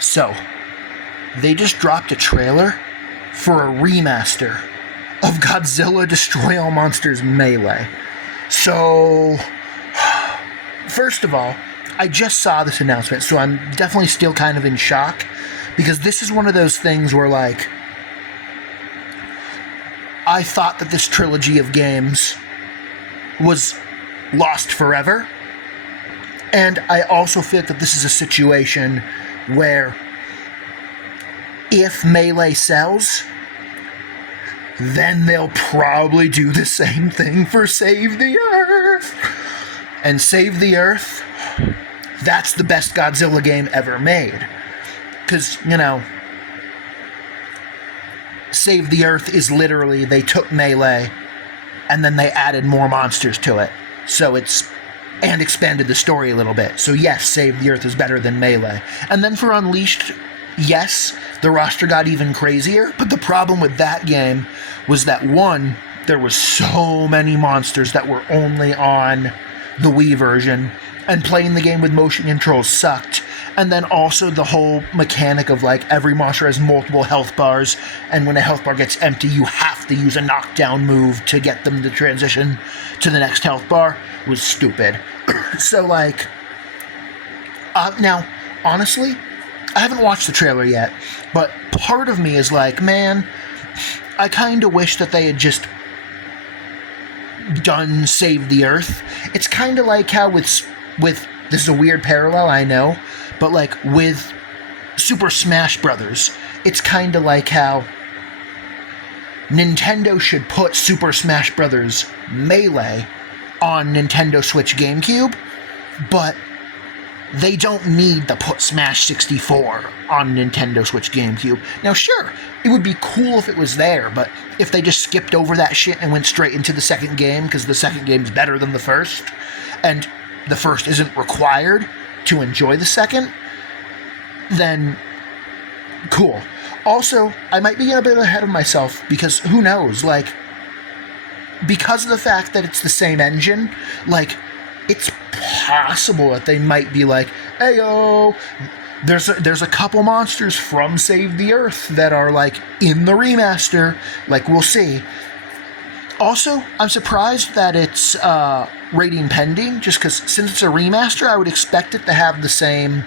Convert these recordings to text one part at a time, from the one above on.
So, they just dropped a trailer for a remaster of Godzilla Destroy All Monsters Melee. So, first of all, I just saw this announcement, so I'm definitely still kind of in shock, because this is one of those things where, like, I thought that this trilogy of games was lost forever, and I also feel that this is a situation where if Melee sells, then they'll probably do the same thing for Save the Earth. And Save the Earth, that's the best Godzilla game ever made. Because, you know, Save the Earth is literally, they took Melee and then they added more monsters to it. So it's, and expanded the story a little bit. So yes, Save the Earth is better than Melee. And then for Unleashed, yes, the roster got even crazier, but the problem with that game was that, one, there was so many monsters that were only on the Wii version, and playing the game with motion controls sucked. And then also the whole mechanic of, like, every monster has multiple health bars, and when a health bar gets empty, you have to use a knockdown move to get them to transition to the next health bar, was stupid. So, like, now, honestly, I haven't watched the trailer yet, but part of me is like, man, I kind of wish that they had just done Save the Earth. It's kind of like how with this is a weird parallel, I know, but like with Super Smash Brothers, it's kind of like how Nintendo should put Super Smash Brothers Melee on Nintendo Switch GameCube, but they don't need to put Smash 64 on Nintendo Switch GameCube. Now, sure, it would be cool if it was there, but if they just skipped over that shit and went straight into the second game, because the second game's better than the first, and the first isn't required to enjoy the second, then cool. Also, I might be getting a bit ahead of myself, because who knows, like, because of the fact that it's the same engine, like, it's possible that they might be like, hey-yo, there's a couple monsters from Save the Earth that are, like, in the remaster. Like, we'll see. Also, I'm surprised that it's rating pending, just because since it's a remaster, I would expect it to have the same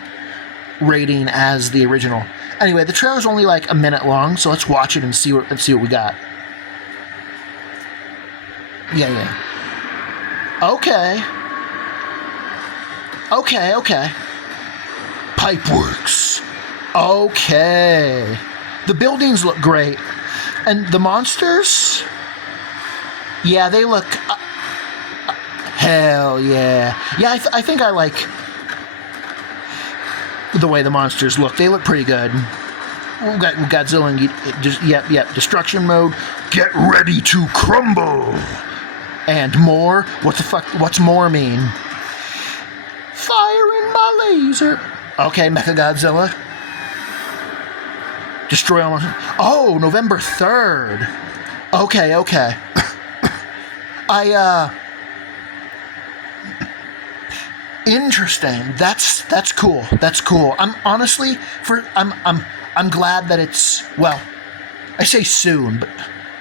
rating as the original. Anyway, the trailer's only like a minute long, so let's watch it and see what we got. Yeah. Okay. Pipeworks. Okay. The buildings look great. And the monsters? Yeah, they look... hell yeah. Yeah, I think I like the way the monsters look. They look pretty good. We've got Godzilla and... Yep. Destruction mode. Get ready to crumble. And more? What the fuck? What's more mean? Firing my laser. Okay, Mechagodzilla. Destroy all monsters. Oh, November 3rd. Okay. Interesting. That's cool. I'm honestly I'm glad that it's, well, I say soon, but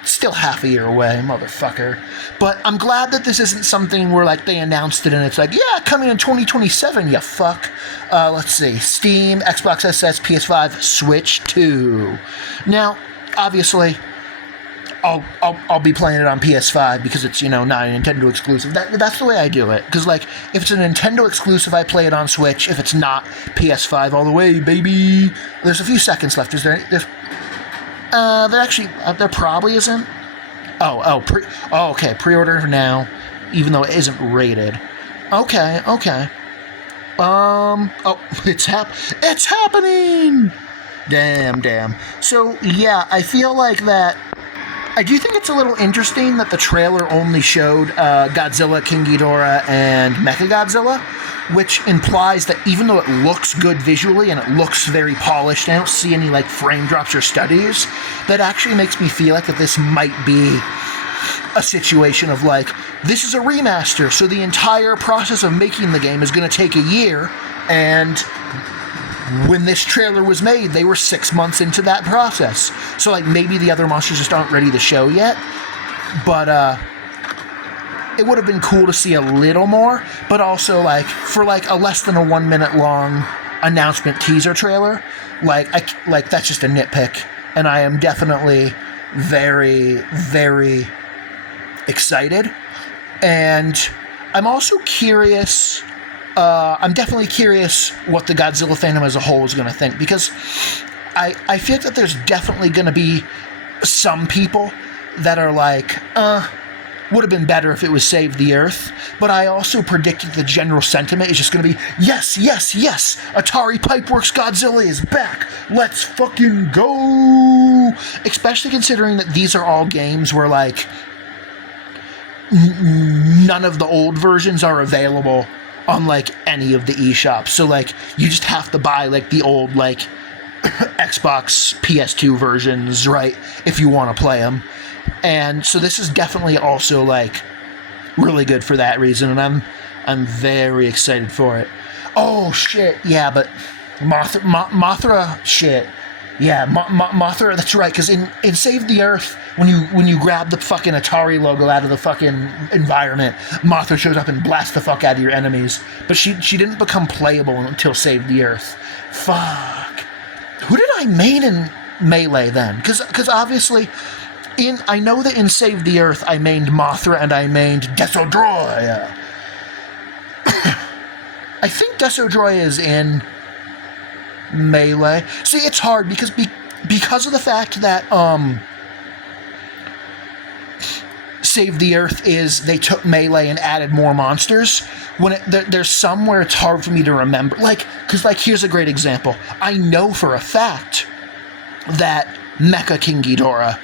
still half a year away, motherfucker. But I'm glad that this isn't something where, like, they announced it and it's like, yeah, coming in 2027, you fuck. Let's see. Steam, Xbox SS, PS5, Switch 2. Now, obviously, I'll be playing it on PS5 because it's, you know, not a Nintendo exclusive. That's the way I do it. Because, like, if it's a Nintendo exclusive, I play it on Switch. If it's not, PS5 all the way, baby. There's a few seconds left. There probably isn't. Okay, pre-order now, even though it isn't rated. Okay. It's happening! Damn. So, yeah, I feel like that... I do think it's a little interesting that the trailer only showed Godzilla, King Ghidorah, and Mechagodzilla, which implies that even though it looks good visually and it looks very polished, I don't see any, like, frame drops or studies, that actually makes me feel like that this might be a situation of, like, this is a remaster, so the entire process of making the game is going to take a year, and when this trailer was made, they were 6 months into that process. So, like, maybe the other monsters just aren't ready to show yet. But, it would have been cool to see a little more. But also, like, for, like, a less than a 1 minute long announcement teaser trailer, like, that's just a nitpick. And I am definitely very, very excited. And I'm also curious... I'm definitely curious what the Godzilla fandom as a whole is going to think, because I feel that there's definitely going to be some people that are like, would have been better if it was Save the Earth, but I also predicted the general sentiment is just going to be, yes, yes, yes, Atari Pipeworks Godzilla is back, let's fucking go, especially considering that these are all games where, like, none of the old versions are available on, like, any of the eShops. So, like, you just have to buy, like, the old, like, Xbox PS2 versions, right, if you want to play them. And so this is definitely also, like, really good for that reason, and I'm very excited for it. Oh, shit, yeah, but Mothra, shit. Yeah, Mothra, that's right, because in Save the Earth, when you grab the fucking Atari logo out of the fucking environment, Mothra shows up and blasts the fuck out of your enemies. But she didn't become playable until Save the Earth. Fuck. Who did I main in Melee then? Because obviously, I know that in Save the Earth I mained Mothra and I mained Desodroy. I think Desodroy is in Melee. See, it's hard because of the fact that Save the Earth is they took Melee and added more monsters. When there's some where it's hard for me to remember, because here's a great example. I know for a fact that Mecha King Ghidorah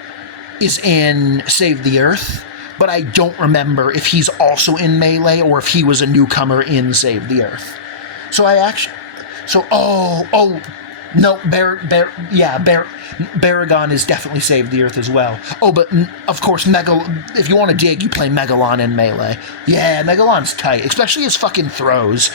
is in Save the Earth, but I don't remember if he's also in Melee or if he was a newcomer in Save the Earth. So no, Baragon is definitely Save the Earth as well. Oh, but of course, if you want to dig, you play Megalon in Melee. Yeah, Megalon's tight, especially his fucking throws.